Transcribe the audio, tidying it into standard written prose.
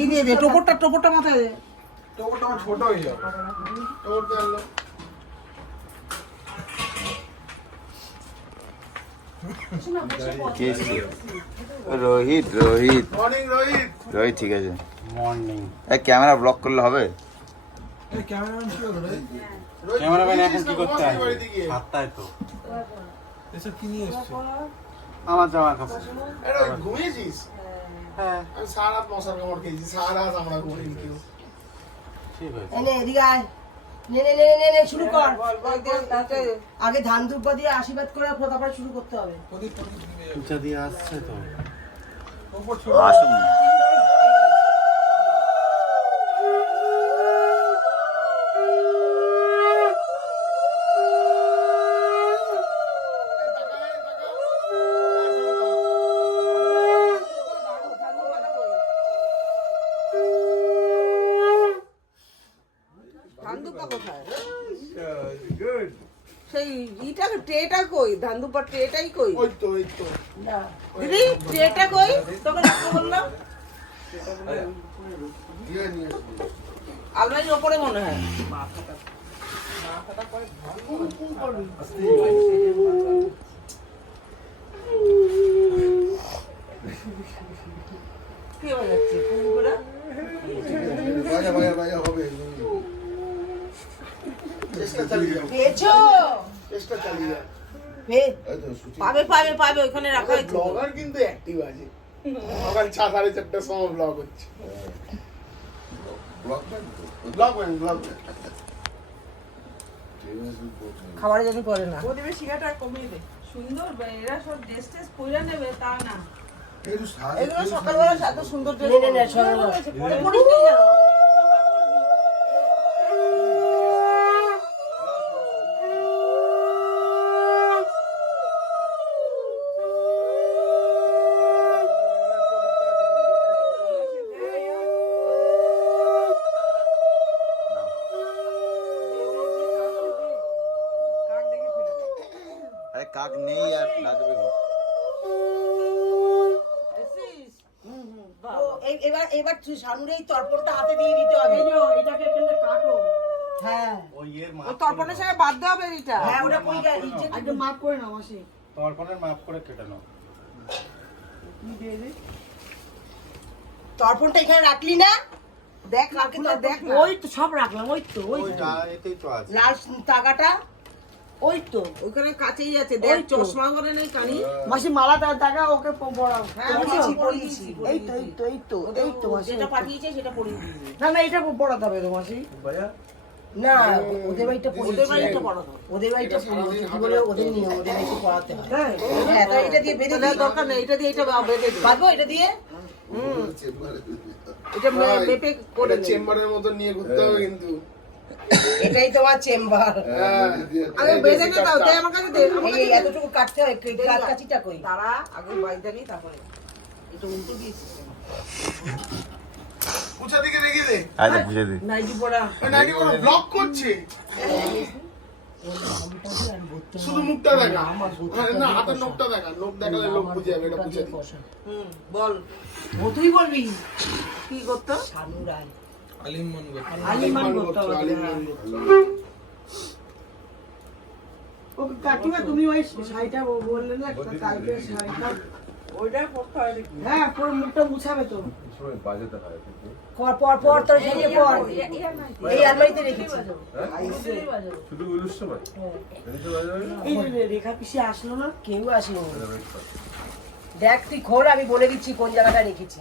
ই দিয়ে দে, টোপরটা মাথায় দে। টোপরটা আমার ছোট হয়ে যাবে। টোপরটা আনলো। রোহিত রোহিত মর্নিং রোহিত। রোহিত ঠিক আছে। মর্নিং। ক্যামেরা ব্লক করলে হবে? এই ক্যামেরাম্যান কি হলো রে? ক্যামেরাম্যান এখন কি করতে হবে? সাতটায় তো। এসব কি নিয়ে এসেছে? আমার জামা কাপড়। আরে ঘুমিয়েছিস? হ্যাঁ আমি সারা রাত মশার কামড় খেয়েছি, সারা রাত আমরা ঘুমিয়ে কেউ। ঠিক আছে। নে এদিকে আয়, নে শুরু কর। আগে ধান দুব্বা দিয়ে আশীর্বাদ করে তারপরে শুরু করতে হবে। পূজা দিয়ে আসছে তো। টোপর ছোট। আসুন। ধান দুব্বা কোথায়? গুড। সেই ইটা ট্রেটা কই? ধান দুব্বার ট্রেটাই কই? ওই তো দিদি ট্রেটা কই? তোকে রাখতে বললাম। দিয়ে নিয়ে এসেছি। আলমারির ওপরে মনে হয়। কি হয়ে যাচ্ছে কুকুরা? বাজা হবে। চেষ্টা চালিয়ে যাও। পেয়েছো? চেষ্টা চালিয়ে যাও। পাবে ওখানে রাখা হয়েছে। ব্লগার কিন্তু অ্যাক্টিভ আছে। সকাল 4:30টার সময় ব্লগ হচ্ছে। ব্লগ খাবারের জন্য করে না। ওদের শিখাটা কমিয়ে দে। সুন্দর এরা সব ড্রেস টেস পরে নেবে তা না। এগুলো সকালবেলা এত সুন্দর ড্রেস নে সকালবেলা পরিস নি জানো। আরে কাক নেই আর নাচবে কি? এবার শানুর এই তর্পণটা হাতে দিয়ে দিতে হবে। এটাকে এখানে কাটো। হ্যাঁ ওই এর মাপ। ওই তর্পণের সঙ্গে বাঁধতে হবে এটা। হ্যাঁ ওটা কই যায় নিচে একটু মাপ করে নাও মাসি। তর্পণের মাপ করে কেটে নাও। তর্পণটা এখানে রাখলি না? দেখ কালকে তো দেখ না। ওই তো সব রাখলাম ওই তো ওই ওইটা এতেই তো আছে। লাল তাগাটা ওই তো ওখানে কাছেই আছে। দেখ ওই তো। চশমা করে নেই কানি। মাসি মালা দেখা ওকে পড়াও। হ্যাঁ পড়িয়েছি পড়িয়েছি। এই তো এই তো এই তো এই তো মাসি। যেটা পাঠিয়েছে সেটা পড়িয়ে দিবি। না না এটা পড়াতে হবে তো মাসি। না ওদের বাড়িটা পড়িয়েছি। ওদের বাড়িটা পড়াতো। ওদের বাড়িটা পড়িয়েছি কি বলে ওদের নিয়ম ওদের বাড়িতে পড়াতে হয়। হ্যাঁ হ্যাঁ তাই এটা দিয়ে বেঁধে দেওয়ার দরকার নেই। এটা দিয়ে এটা বেঁধে দে। বাঁধবো এটা দিয়ে? এটা মেপে করে নে। চেম্বারের মতো নিয়ে ঘুরতে হবে কিন্তু। এটাই তোমার চেম্বার। আগে বেঁধে নে দাও। দে আমার কাছে দে। এই এতটুকু কাটতে হয়। কাটকাচিটা কই? দাঁড়া আগে বাইদা নি তারপরে। এটা উল্টো দিয়েছিস। উঁচা দিকে রেখে দে। আচ্ছা বুঝে দি। নাইটি পড়া। নাইটি বড় ব্লক করছে। শুধু মুখটা দেখা। না হাতের নখটা দেখা। নখ দেখালে লোক বুঝে যাবে এটা বুঝে দি। বল। ও তুই বলবি কি করতে? শানুরাই আলিমান করতে। আলিমান করতে হবে। আলিমান করতে। ও কাকিমা তুমি ওই শাড়িটা বললে না কালকে শাড়িটা ওইটাই পড়তে হয় নাকি? হ্যাঁ পুরো মুখটা মুছাবে তো। পর তোর ঝেড়ে পর। এই আলমারিতে রেখেছি। শুধু উলুস সময় এই যে রেখা পিসি আসলো না। কেউ আসেনি। দেখ তুই খোর আমি বলে দিচ্ছি কোন জায়গাটা রেখেছি।